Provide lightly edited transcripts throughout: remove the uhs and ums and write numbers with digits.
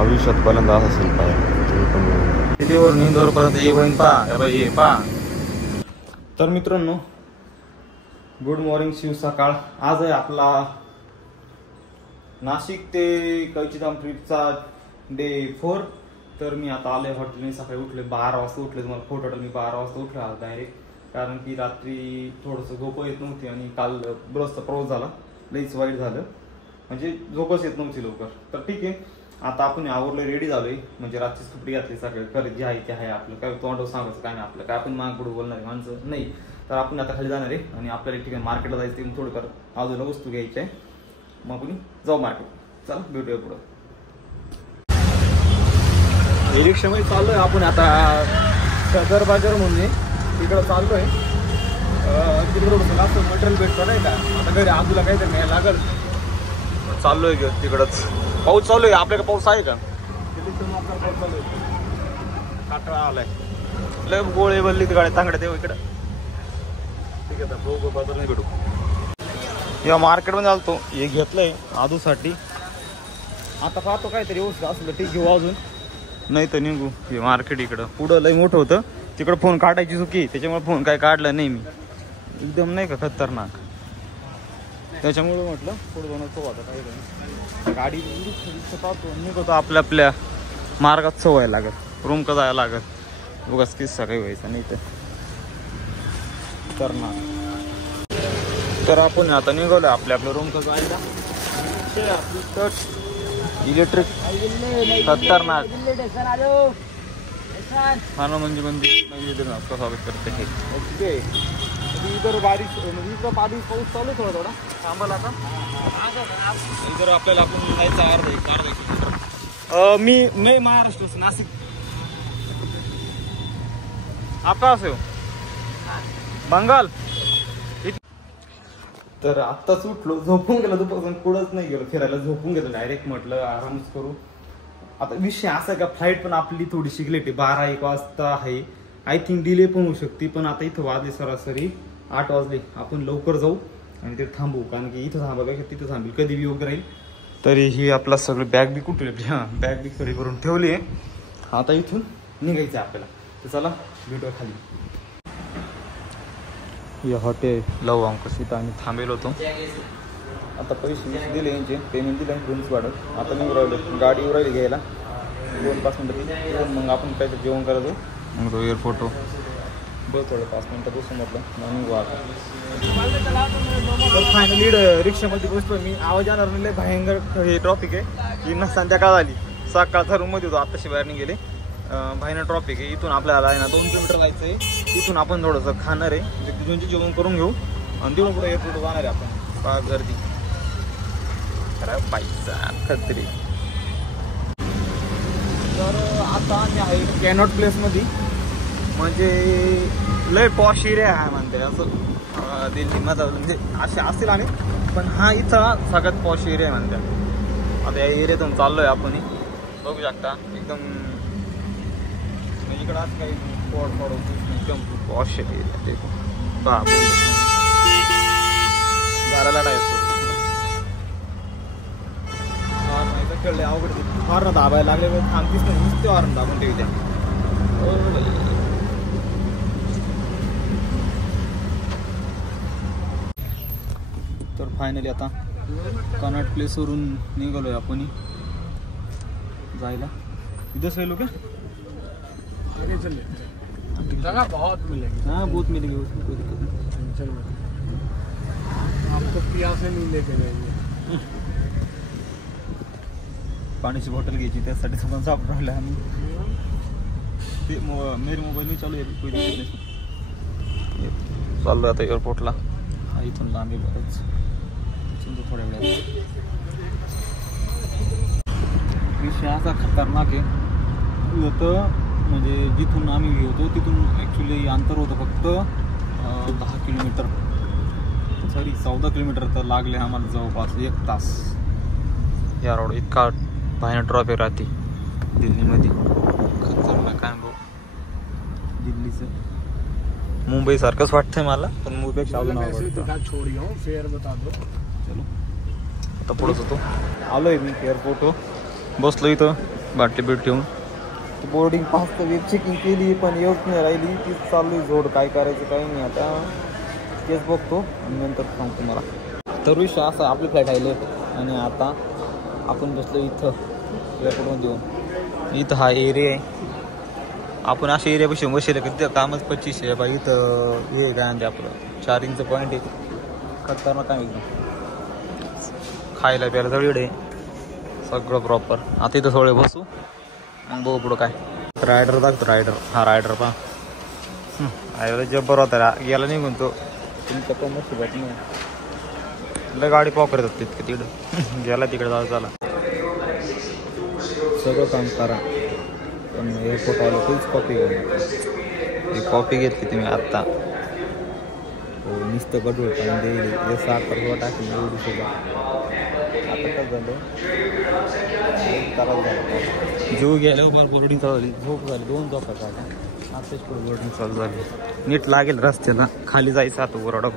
आयुष्यात पहिल्यांदा असं असेल पाहिजे तिथेवर इंदोरपर्यंत ये होईन पा. तर मित्रांनो, गुड मॉर्निंग, शिव सकाळ. आज आहे आपला नाशिक ते कैचीधाम ट्रिपचा डे 4. तर मी आता आले हॉटेलने. सकाळी उठले 12 वाजता उठले. तुम्हाला फोटो मी 12 वाजता उठले आज डायरेक्ट, कारण की रात्री थोडंसं झोप येत नव्हती आणि काल बसचा प्रवास झाला, लईच वाईट झालं, म्हणजे झोपच येत नव्हती लवकर. तर ठीक आहे, आता आपण आवरलं, रेडी झालोय, म्हणजे रात्रीच कपडे घातले सगळे. खरं जे आहे ते आहे आपलं, काय तोंडावर सांगायचं काय नाही आपलं, काय आपण माग पुढे बोलणार माणसं नाही. तर आपण आता खाली जाणार आहे आणि आपल्याला ठिकाणी मार्केटला जायचं आहे, थोडंफार अजून वस्तू घ्यायची आहे, मग आपण जाऊ मार्केट. चला भेटूया पुढं. रिक्षामध्ये चाललोय आपण आता सदर बाजार म्हणून तिकडं चाललोय. तिकडं असं मटेरियल भेटतं नाही का, आता घरी आजूला काहीतरी न्यायला लागल. चाललोय तिकडंच. पाऊस चालू आहे आपल्याकडे. पाऊस आहे का? काटाळा आलाय, लय गोळे बल्ली गाड्या तांगड्या देऊ इकडं. ठीक आहे, बघू बाजार नाही भेटू. या मार्केटमध्ये आलतो, हे घेतलंय आजूसाठी. आता पाहतो काहीतरी व्यवस्थित असलं ठीक घेऊ, अजून नाही तर निघू. हे मार्केट इकडं पुढं लय मोठं होतं, तिकडं फोन काढायची चुकी, त्याच्यामुळे फोन काय काढला नाही मी. एकदम नाही का खतरनाक, त्याच्यामुळे म्हटलं पुढे जाऊन तो आता काही गाडी पाहतो निघतो. आपल्या मार्गात सवय लागत, रूम का जायला लागत, उगाच किस्सा काही व्हायचा नाही तर आपण आता निघालो आपल्या रूम का जायला. इलेक्ट्रिक खतरनाक खाणं म्हणजे आपलं स्वागत करते हे. ओके, इधर बारिश म्हणजे इथं पाऊस चालू थोडा थांबाल आता. इधर आपल्याला आपण जायचं अर्धा मी महाराष्ट्र नाशिक. आपका असे बंगाल. तर आत्ताच उठलो, झोपून गेलो, दुपारपासून पुढंच नाही गेलो फिरायला, झोपून गेलो डायरेक्ट. म्हटलं आरामच करू. आता विषय असा का फ्लाईट पण आपली थोडीशी लेट आहे, 12-1 वाजता आहे. आय थिंक डिले पण होऊ शकते, पण आता इथं वाजले सरासरी 8 वाजले. आपण लवकर जाऊ आणि ते थांबू, कारण की इथं थांबायपेक्षा तिथं थांबेल, कधी बी वगैरे राहील. तरी ही आपला सगळं बॅग बी कुठे, हां बॅग बी खडी करून ठेवली आहे. आता इथून निघायचं आहे आपल्याला. तर चला भेटूया खाली. हे हॉटेल लव अंकस, इथं आम्ही थांबेलो होतो. आता पैसे दिले, यांचे पेमेंट दिलं, रूम्स भाडं. आता मी राहिलो, गाडी राहिली घ्यायला 2-5 मिनटं, मग आपण काहीतरी जेवण करायचो, मग तो एअरपोर्ट बघ थोडं 5 मिनटं बसून म्हटलं आणि आता. तर फायनली रिक्षामध्ये बसतो मी. आवाज येणार नाही, भयंकर हे ट्रॉफिक आहे. की न संध्याकाळ झाली, सकाळचा रूममध्ये होतो, आत्ताशी बाहेर नाही गेले. भयानक ट्रॉफिक आहे. इथून आपल्याला आहे ना 2 किलोमीटर जायचं आहे. तिथून आपण थोडंसं खाणार आहे, तिथूनची जेवण करून घेऊ आणि तिथून पुढे एअरपोर्ट जाणार आहे आपण. पहा गर्दी, पैसा खत्री. तर आता आम्ही आहे कॅनॉट प्लेसमध्ये, म्हणजे लय पॉश एरिया आहे म्हणते असं दिल्लीमध्ये, म्हणजे असे असतील आणि पण हा इथं सगळ्यात पॉश एरिया आहे म्हणते. आता या एरियातून चाललोय आपण, बघू शकता एकदम इकडं असं काही स्पॉट एकदम पॉश एरिया. ते गाराला टायचो खेळले अवघड. हॉर्न दाबायला लागले, थांबतीच नाही, नुसते हॉर्न दाबून ठेवी त्या. तर फायनली आता कनॉट प्लेसवरून निघालोय आपण जायला. इधर से लोग जगह बहुत मिलेगी. हाँ बहुत मिलेगी, उसमें कोई दिक्कत नहीं. चलो आपको प्यासे नहीं लेके जाएंगे. पाण्याची बॉटल घ्यायची, त्यासाठी सगळं सापडून राहिलं आम्ही. ते मेरे मोबाईल मी चालू आहे, कोई दिक्कत नाही. चाललो आता एअरपोर्टला. हा इथून लांबी बरंच थोड्या वेळात. विषय असा खतरनाक आहे होतं, म्हणजे जिथून आम्ही होतो तिथून ॲक्च्युली अंतर होतं फक्त 10 किलोमीटर, सॉरी 14 किलोमीटर. तर लागले आम्हाला जवळपास 1 तास. या रोड इतका भयानक ट्रॉफिक राहते दिल्लीमध्ये, खतरनाक काय भाऊ. दिल्लीचं मुंबई सारखंच वाटतंय मला, पण मुंबईपेक्षा अजून चलो आता पुढंच होतो. आलोय मी एअरपोर्टवर, बसलो इथं बाटली बीट ठेवून बोर्डिंग पास तर वेब चेकिंग केली पण येऊच नाही राहिली तीच चालू आहे जोड. काय करायचं काही नाही आता तेच बघतो आणि नंतर सांगतो मला. तर विषय असा आपली फ्लाईट आहे आणि आता आपण बसलो इथं एअरपोर्टमध्ये येऊन. इथं हा एरिया आहे. आपण अशा एरियापाशी बसले की तिथं कामच 25 आहे बाई. इथं हे काय म्हणते आपलं 4 इंच पॉईंट आहे. खतरनाक काय एकदम. खायला प्यायला सगळीकडे सगळं प्रॉपर. आता इथं थोडे बसू मग बघू पुढं काय. रायडर दाखतो रायडर. हा रायडर पहा आयला जब्बर होता गेला निघून तो. तुमच्या पण मस्त भेट नाही लय गाडी पॉक करतात तितकं तिकडं गेला तिकडे जाऊ झाला सगळं काम करा. पण एअरपोर्ट आलं तोच कॉपी घेऊन ही कॉपी घेतली तुम्ही आत्ता. हो नुसतं गडूळ टाईम देईल हे साखर टाकली एवढी सुद्धा. आता काय झालं जीव गेल्या बरं बोर्डिंग चालू झाली. झोप झाली 2 झोपा झाल्या. आताच पुढे बोर्डिंग चालू झाली. नीट लागेल रस्त्याला खाली जायचं आता वर अडक.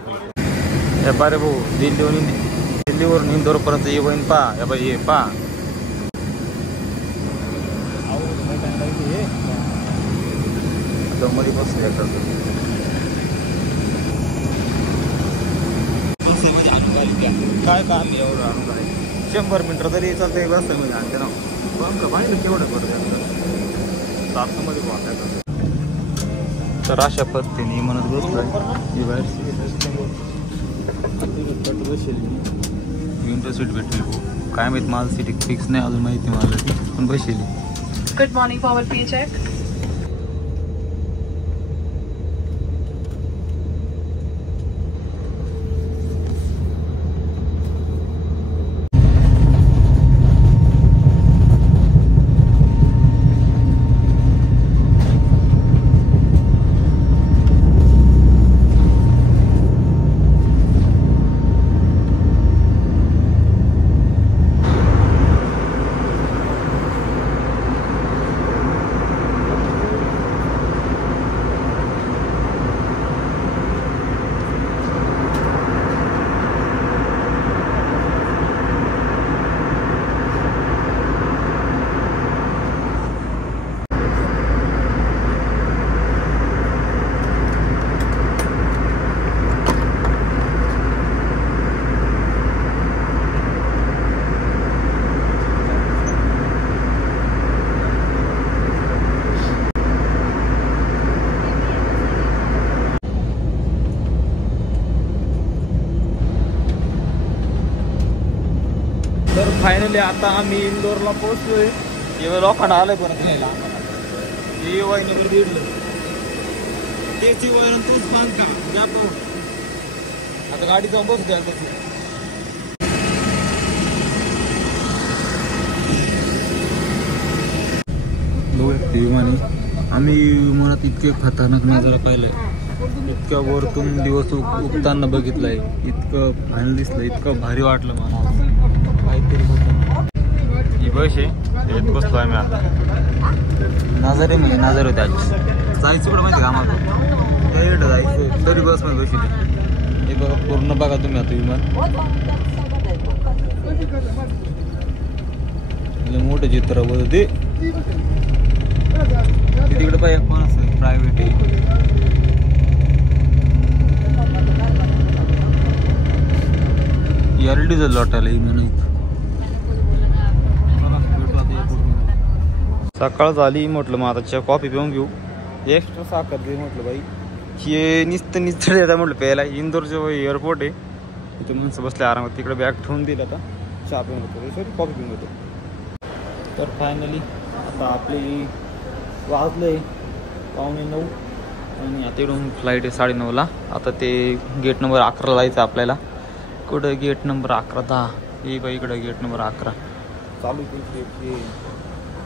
या पारे भाऊ दिल्लीवरून इंदोरपर्यंत ये बहीण पा या बाई ये पा. मध्ये बसले काय काम एवढं आणून आहे 100 मीटर तरी चालतं बसमध्ये आणते ना. बंक पाहिजे केवढं पडतं तापमध्ये वाटायचं. तर अशा पद्धतीने म्हणत बसलोय बसेल विंडो सीट भेटेल. काय माहित माझं सीट फिक्स नाही अजून माहिती मला ती पण बसेल. गुड मॉर्निंग फॉरवर्ड पे चेक. तर फायनली आता आम्ही इंदोरला पोहोचलोय. एवढं लोखंड आलंय पण घ्यायला हे वाईनगर दीडलं तेच वय तोच बांधका द्या पाहून. आता गाडी जाऊन बसू द्या तशी. विमानी आम्ही विमानात इतके खतरनाक नजारा पाहिलंय. इतक्या वरतून दिवस उगताना बघितलंय. इतकं फायनल दिसलं. इतकं भारी वाटलं मला. काहीतरी होतं. ही बस आहे यात बसलो आम्ही आता. नजारे म्हणजे नजारे होते आज. जायचं कुठं माहिती का आम्हाला जायचं तरी बसमध्ये बसली. हे बघा पूर्ण बघा तुम्ही आता विमान मोठं चित्र होतं ते तिकडे पाहिजे कोण असं प्रायव्हेट आहे. यार डिझेल लॉटायला म्हणून सकाळ झाली म्हटलं मग आता कॉफी पिऊन घेऊ. एक्स्ट्रा साखर दे म्हटलं बाई. हे नुसतं येतात म्हटलं प्यायला. इंदोरचं एअरपोर्ट आहे तिथे माणसं बसले आरामात. तिकडे बॅग ठेवून दिलं आता चहा पिऊन होतो सॉरी कॉफी पिऊन होतो. तर फायनली आता आपली वाजले 8:45 आणि आता इकडून फ्लाईट आहे 9:30ला. आता ते गेट नंबर 11 जायचं आपल्याला. कुठं गेट नंबर 11 10 हे बाई इकडं गेट नंबर 11 चालू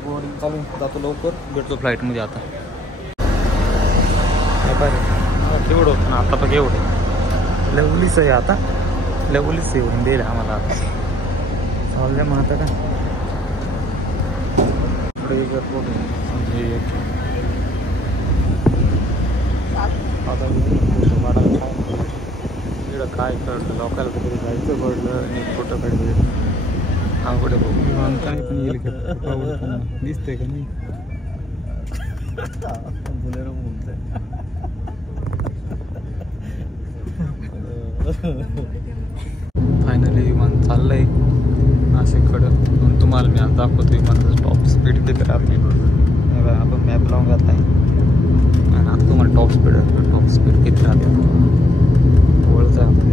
बोर्डिंग चालू. जातो लवकर भेटतो फ्लाईटमध्ये. आता केवढं होतं ना आता पण एवढं लेवलीच आहे. आता लेवलीच येऊन देईल आम्हाला. आता चाललंय मग आता का इकडं काय कळलं लोकांना कुठे जायचं पडलं आणि कुठं काढलं. आवड आहे बघ विमानतळ पण येईल का दिसतंय का नाही बोलेरो बोलतोय फायनली विमान चाललंय नाशिककडं. तुम्हाला मी आज दाखवतो विमानाचं टॉप स्पीड किती राहते. आपण मॅप लावून जात आहे आणि आता तुम्हाला टॉप स्पीड किती राहते वळचं आहे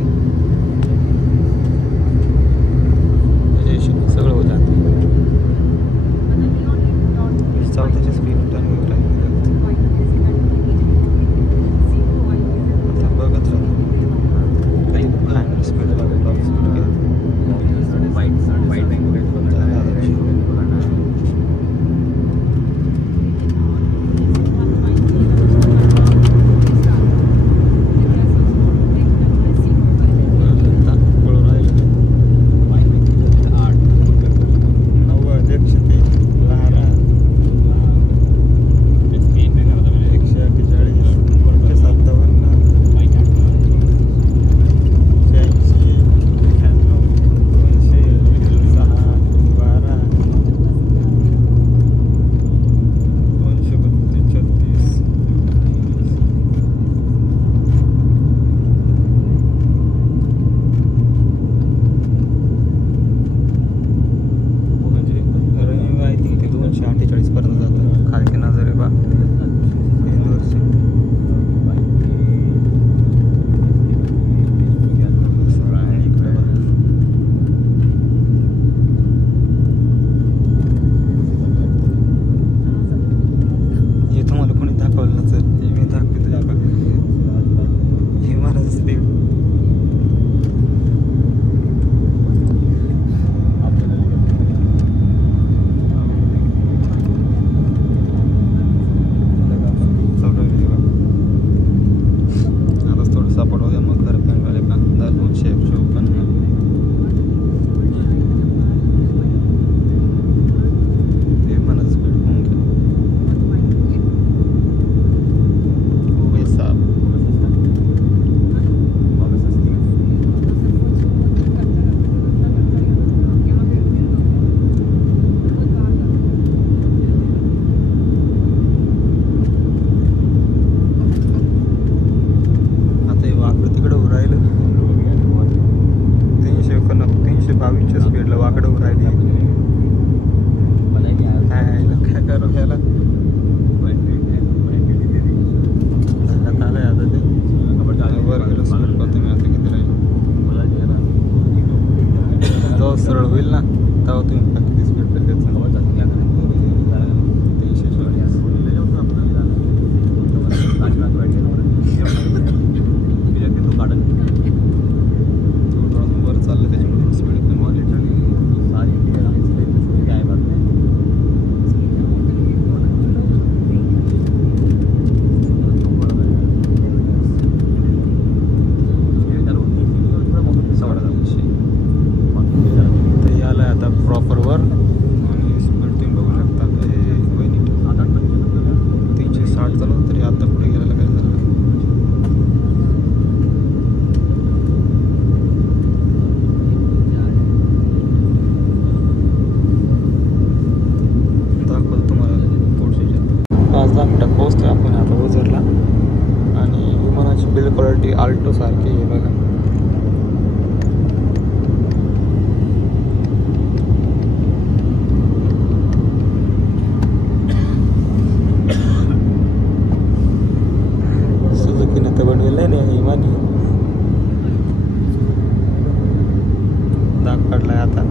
सगळं होत जातं. 14च्या स्पीड बघत राहतो स्पीड टॉप स्पीड सरळ होईल ना तेव्हा तुम्ही किती स्पीड वर चाललं त्याच्यामुळे स्पीड प्रॉपर वर आणि स्पीड तुम्ही बघू शकता 360 चालवलं तरी आता पुढे गेलेलं काय झालं. दाखवलं तुम्हाला पुढची 5-10 मिनिटात पोहोचतोय आपण आता ओझरला. आणि विमानाची बिल्ड क्वालिटी आल्टो सारखी आहे बघा. दाग काढलाय आता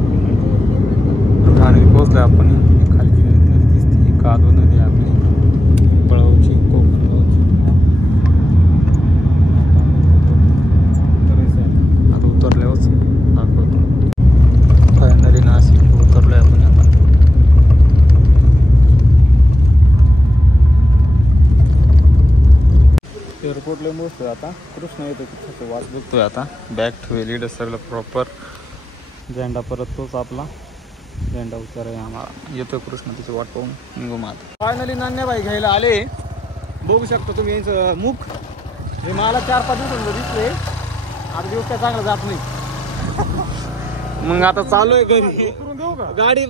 ठाणे पोहोचलोय आपण. खाली नदी दिसते कादव नदी आपली पळवची कोकण आता उतरल्यावरच दाखवतो. फायनली नाशिक उतरलोय आपण आता. एअरपोर्टला मोजतोय आता. कृष्णा येतो तिथं वाट बघतोय आता. बॅक ठेवेल इकडे सगळं प्रॉपर. झेंडा परत तोच आपला झेंडा उताराय आम्हाला. येतोय कृष्णा तिची वाट पाहून निघू मग आता. फायनली नान्याबाई घ्यायला आले. बघू शकतो तुम्ही यांचं मुख. हे मला 4-5 दिवसांचं दिसले. आता दिवस काय चांगलं जात नाही. मग आता चालू आहे घरी. करून देऊ का? गाडी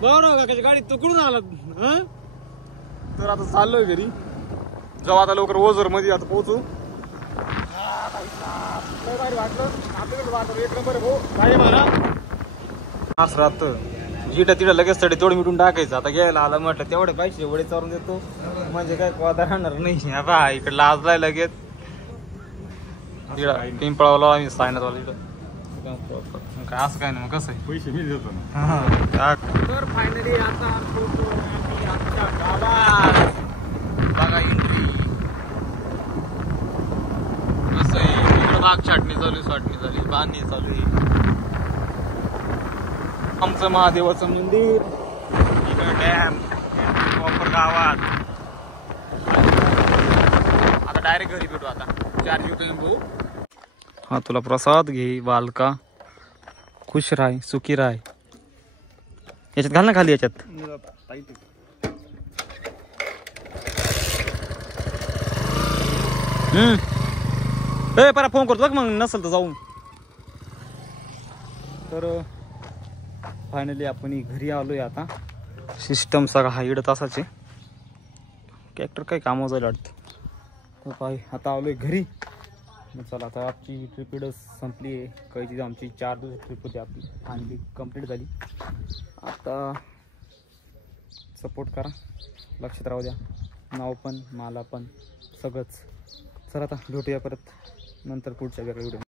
बघा का गाडी तुकडून आला हं? तर आता चाललोय घरी. जेव्हा आता लवकर ओझर मध्ये आता पोहोचू. एक नंबर असं राहतं. जिथं तिथं लगेच तडे तोड मिटून टाकायचं. आता घ्यायला आलं म्हटलं तेवढे पाहिजे एवढे चारून देतो म्हणजे काय वादा राहणार नाही. बा इकडे लाजलाय लगेच. पिंपळावला आम्ही सायनाथवाला इकडं काय असं काय नाही. मग कसं आहे पैसे मी देतो ना. तर फायनली आता आमच्या गावात बघा एंट्री कसं आहे. इकडं भाग छाटणी चालू झाली बांधणी चालू आहे. आमचं महादेवाचं मंदिर इकडं डॅम प्रॉपर गावात. आता डायरेक्ट घरी भेटू. आता चार्ज भाऊ. हा तुला प्रसाद घे बालका. खुश राय सुखी राय. याच्यात घाल ना खाली याच्यात. ए परा फोन करतो बघ मग नसेल तर जाऊन. तर फायनली आपण घरी आलोय. आता सिस्टम सगळा हा इडत असायचे. ट्रॅक्टर काही कामावर जायला वाटतं. काय आता आलोय घरी. चला आता आमची ट्रिप इडच संपली आहे. काही आमची 4 दिवस ट्रिप होती आपली फायनली कंप्लीट झाली. आता सपोर्ट करा लक्षात राहू द्या. नाव पण मला पण सगळंच. चला आता भेटूया परत नंतर पुढच्या वेगळ्या व्हिडिओ.